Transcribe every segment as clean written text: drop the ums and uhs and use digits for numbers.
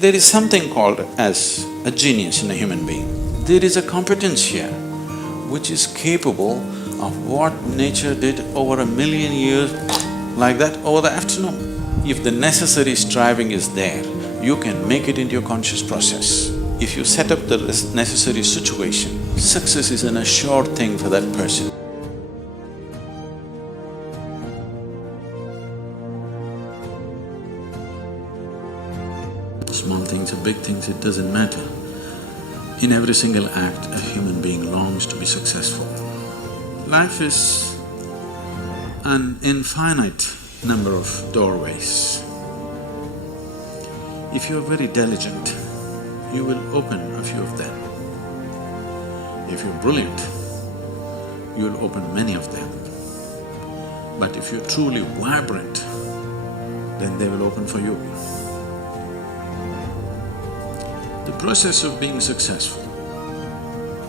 There is something called as a genius in a human being. There is a competence here which is capable of what nature did over 1,000,000 years like that over the afternoon. If the necessary striving is there, you can make it into your conscious process. If you set up the necessary situation, success is an assured thing for that person. Small things or big things, it doesn't matter. In every single act, a human being longs to be successful. Life is an infinite number of doorways. If you're very diligent, you will open a few of them. If you're brilliant, you'll open many of them. But if you're truly vibrant, then they will open for you. The process of being successful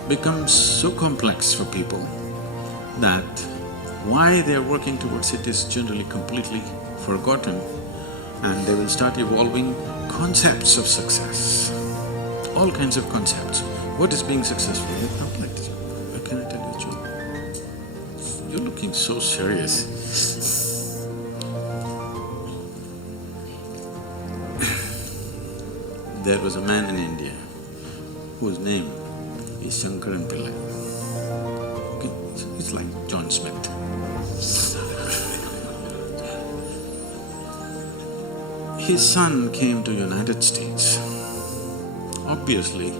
becomes so complex for people that why they're working towards it is generally completely forgotten, and they will start evolving concepts of success, all kinds of concepts. What is being successful? Why can't I tell you a joke? You're looking so serious. There was a man in India whose name is Shankaran Pillai. Okay, it's like John Smith. His son came to United States. Obviously,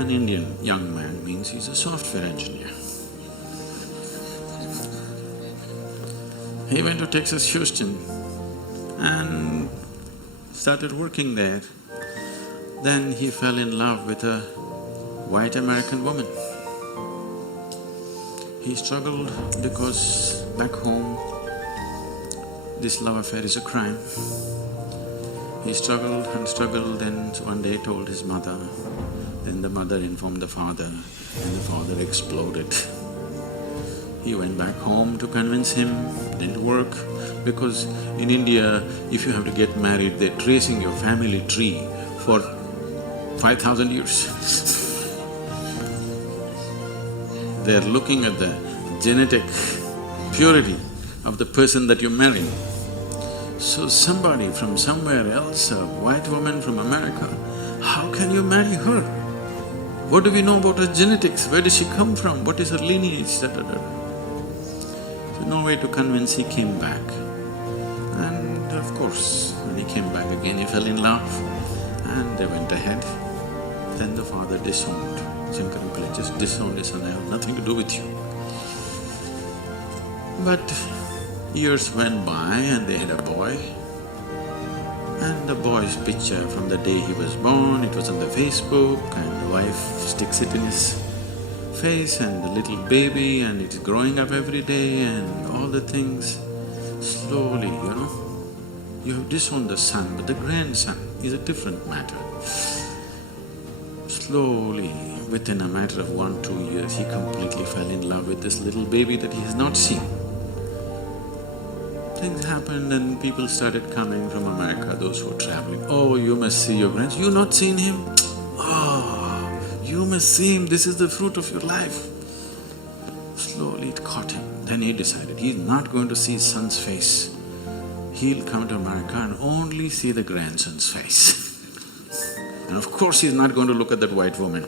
an Indian young man means he's a software engineer. He went to Texas, Houston and started working there. Then he fell in love with a white American woman. He struggled because back home, this love affair is a crime. He struggled and struggled, then one day told his mother, then the mother informed the father, and the father exploded. He went back home to convince him, didn't work, because in India, if you have to get married, they're tracing your family tree for 5,000 years. They're looking at the genetic purity of the person that you're marrying. So somebody from somewhere else, a white woman from America, how can you marry her? What do we know about her genetics? Where does she come from? What is her lineage? So no way to convince, he came back. And of course, when he came back again, he fell in love and they went ahead. Then the father disowned. Shankaran Pillai just disowned his son, I have nothing to do with you. But years went by and they had a boy. And the boy's picture from the day he was born, it was on the Facebook, and the wife sticks it in his face, and the little baby, and it's growing up every day and all the things. Slowly, you have disowned the son, but the grandson is a different matter. Slowly, within a matter of 1-2 years, he completely fell in love with this little baby that he has not seen. Things happened and people started coming from America, those who were traveling. Oh, you must see your grandson. You not seen him? Oh, you must see him, this is the fruit of your life. Slowly it caught him. Then he decided he's not going to see his son's face. He'll come to America and only see the grandson's face. And of course he's not going to look at that white woman.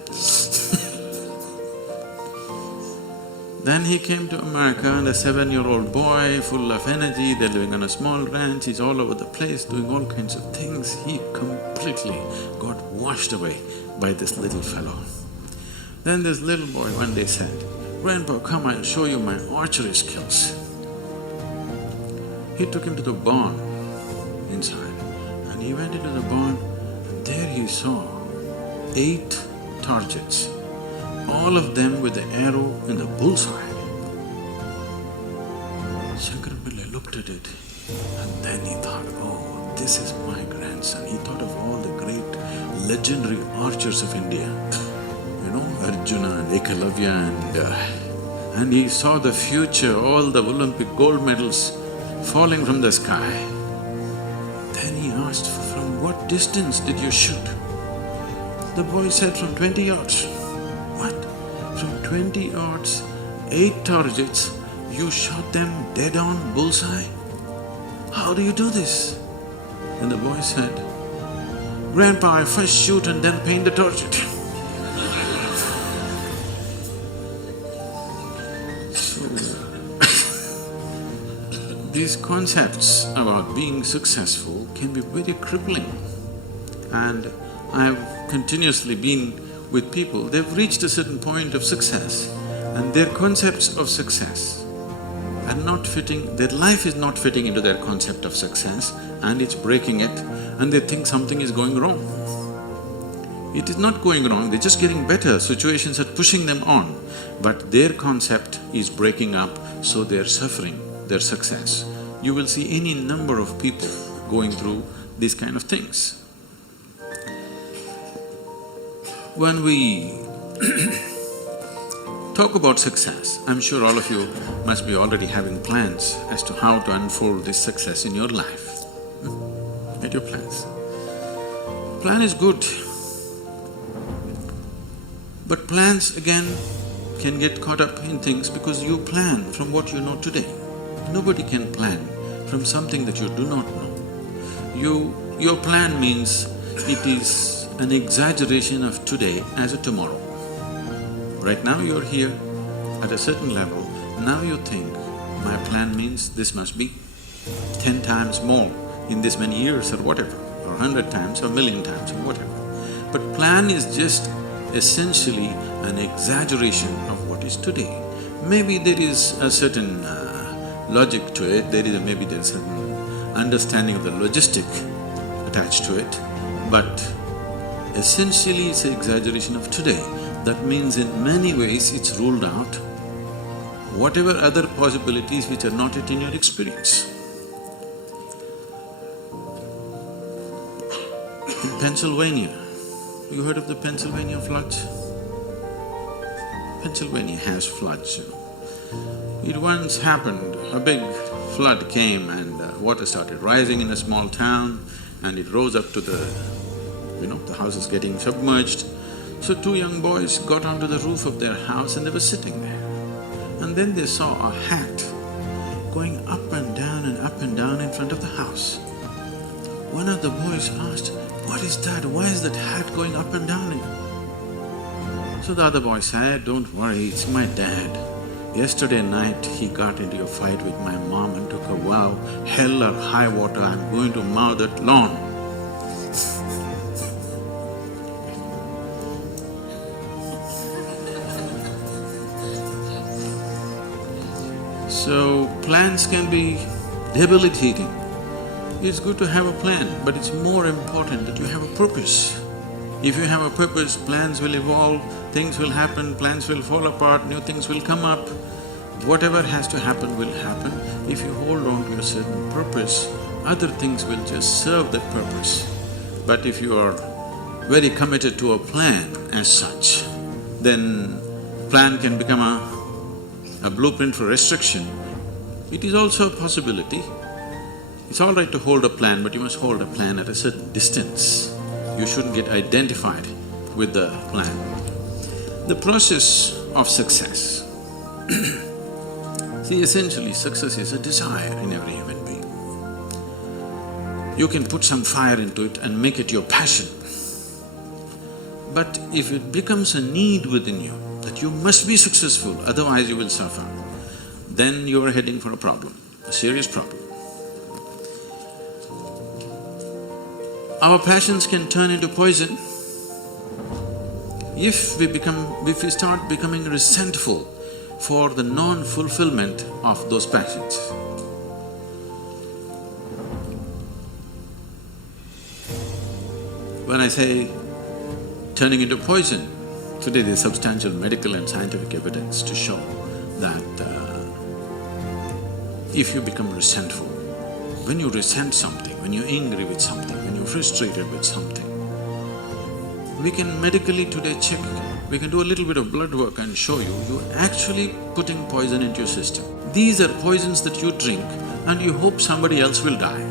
Then he came to America and a 7-year-old boy full of energy, they're living on a small ranch, he's all over the place doing all kinds of things. He completely got washed away by this little fellow. Then this little boy one day said, "Grandpa, come, I'll show you my archery skills." He took him to the barn inside and he went into the barn. There he saw 8 targets, all of them with the arrow in the bullseye. Shankaran Pillai looked at it and then he thought, oh, this is my grandson. He thought of all the great legendary archers of India, Arjuna and Ekalavya, and he saw the future, all the Olympic gold medals falling from the sky. Then he asked, from what What distance did you shoot? The boy said, from 20 yards. What? From 20 yards, 8 targets, you shot them dead on bullseye? How do you do this? And the boy said, Grandpa, I first shoot and then paint the target. So, these concepts about being successful can be very crippling. And I've continuously been with people, they've reached a certain point of success and their concepts of success are not fitting, their life is not fitting into their concept of success and it's breaking it and they think something is going wrong. It is not going wrong, they're just getting better, situations are pushing them on, but their concept is breaking up, so they're suffering their success. You will see any number of people going through these kind of things. When we talk about success, I'm sure all of you must be already having plans as to how to unfold this success in your life. Get your plans. Plan is good, but plans again can get caught up in things because you plan from what you know today. Nobody can plan from something that you do not know. Your plan means it is an exaggeration of today as a tomorrow. Right now you're here at a certain level, now you think, my plan means this must be 10 times more in this many years or whatever, or 100 times or 1,000,000 times or whatever. But plan is just essentially an exaggeration of what is today. Maybe there is a certain logic to it, maybe there's a certain understanding of the logistic attached to it, but essentially it's an exaggeration of today. That means in many ways it's ruled out whatever other possibilities which are not yet in your experience. In Pennsylvania, you heard of the Pennsylvania floods? Pennsylvania has floods, It once happened, a big flood came and water started rising in a small town and it rose up to the houses getting submerged. So 2 young boys got onto the roof of their house and they were sitting there. And then they saw a hat going up and down in front of the house. One of the boys asked, what is that? Why is that hat going up and down? So the other boy said, don't worry, it's my dad. Yesterday night he got into a fight with my mom and took a vow, hell or high water, I'm going to mow that lawn. So, plans can be debilitating. It's good to have a plan, but it's more important that you have a purpose. If you have a purpose, plans will evolve, things will happen, plans will fall apart, new things will come up. Whatever has to happen will happen. If you hold on to a certain purpose, other things will just serve that purpose. But if you are very committed to a plan as such, then plan can become a blueprint for restriction. It is also a possibility. It's all right to hold a plan, but you must hold a plan at a certain distance. You shouldn't get identified with the plan. The process of success See, essentially success is a desire in every human being. You can put some fire into it and make it your passion. But if it becomes a need within you that you must be successful, otherwise you will suffer, then you are heading for a problem, a serious problem. Our passions can turn into poison if we start becoming resentful for the non-fulfillment of those passions. When I say turning into poison, today there's substantial medical and scientific evidence to show that if you become resentful, when you resent something, when you're angry with something, when you're frustrated with something, we can medically today check, we can do a little bit of blood work and show you, you're actually putting poison into your system. These are poisons that you drink and you hope somebody else will die.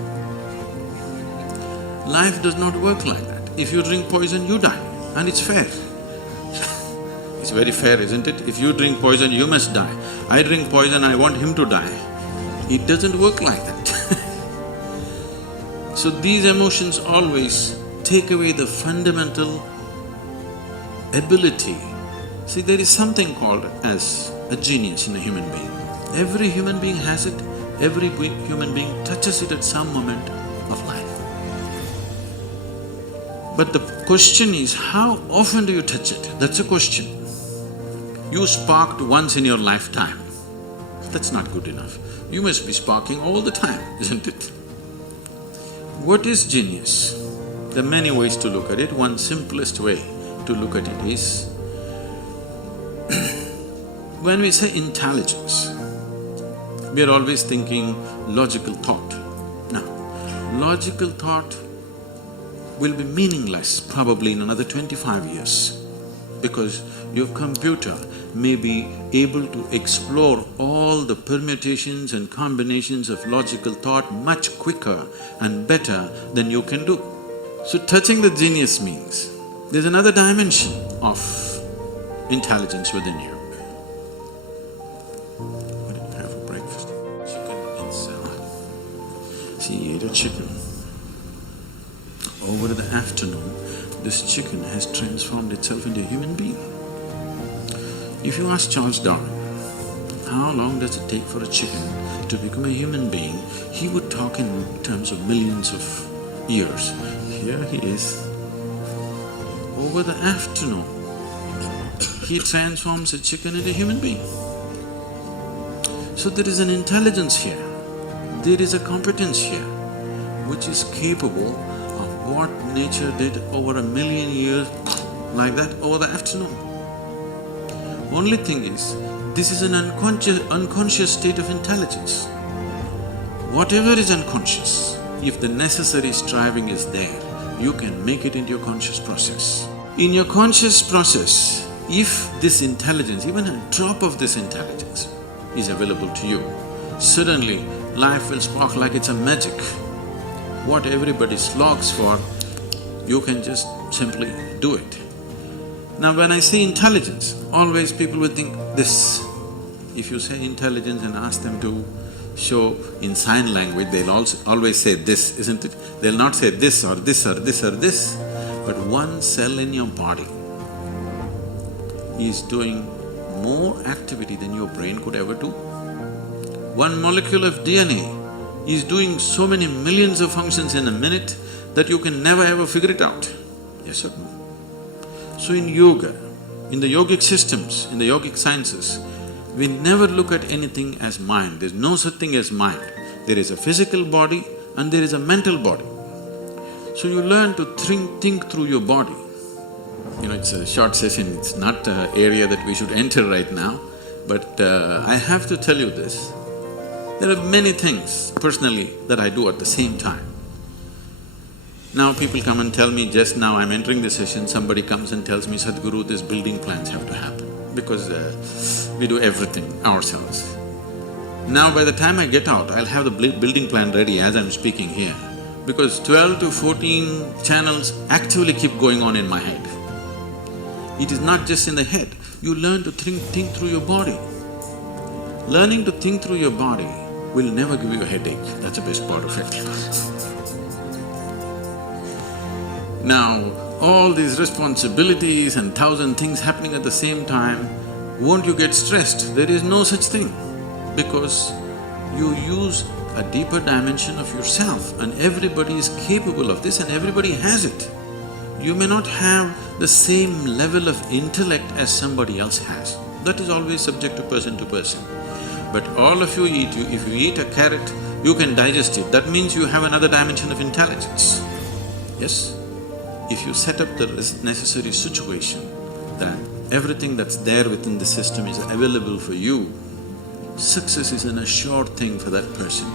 Life does not work like that. If you drink poison, you die, and it's fair. It's very fair, isn't it? If you drink poison, you must die. I drink poison, I want him to die. It doesn't work like that. So these emotions always take away the fundamental ability. See, there is something called as a genius in a human being. Every human being has it, every human being touches it at some moment of life. But the question is, how often do you touch it? That's a question. You sparked once in your lifetime. That's not good enough. You must be sparking all the time, isn't it? What is genius? There are many ways to look at it. One simplest way to look at it is, when we say intelligence, we are always thinking logical thought. Now, logical thought will be meaningless probably in another 25 years because your computer may be able to explore all the permutations and combinations of logical thought much quicker and better than you can do. So touching the genius means there's another dimension of intelligence within you. What did you have for breakfast? Chicken and salad. See, he ate a chicken. Over the afternoon, this chicken has transformed itself into a human being. If you ask Charles Darwin, how long does it take for a chicken to become a human being, he would talk in terms of millions of years. Here he is. Over the afternoon, he transforms a chicken into a human being. So there is an intelligence here, there is a competence here, which is capable of what nature did over 1,000,000 years like that over the afternoon. Only thing is, this is an unconscious state of intelligence. Whatever is unconscious, if the necessary striving is there, you can make it into your conscious process. In your conscious process, if this intelligence, even a drop of this intelligence is available to you, suddenly life will spark like it's a magic. What everybody slogs for, you can just simply do it. Now when I say intelligence, always people will think this. If you say intelligence and ask them to show in sign language, they'll also always say this, isn't it? They'll not say this or this or this or this, but one cell in your body is doing more activity than your brain could ever do. One molecule of DNA is doing so many millions of functions in a minute that you can never ever figure it out. Yes or no? So in yoga, in the yogic systems, in the yogic sciences, we never look at anything as mind. There's no such thing as mind. There is a physical body and there is a mental body. So you learn to think through your body. You know, it's a short session, it's not an area that we should enter right now, but I have to tell you this. There are many things personally that I do at the same time. Now people come and tell me, just now I'm entering the session, somebody comes and tells me, Sadhguru, these building plans have to happen, because we do everything ourselves. Now by the time I get out, I'll have the building plan ready as I'm speaking here, because 12 to 14 channels actively keep going on in my head. It is not just in the head, you learn to think through your body. Learning to think through your body will never give you a headache, that's the best part of it. Now, all these responsibilities and 1,000 things happening at the same time, won't you get stressed? There is no such thing, because you use a deeper dimension of yourself and everybody is capable of this and everybody has it. You may not have the same level of intellect as somebody else has, that is always subject to person. But all of you eat, if you eat a carrot, you can digest it, that means you have another dimension of intelligence, yes? If you set up the necessary situation that everything that's there within the system is available for you, success is an assured thing for that person.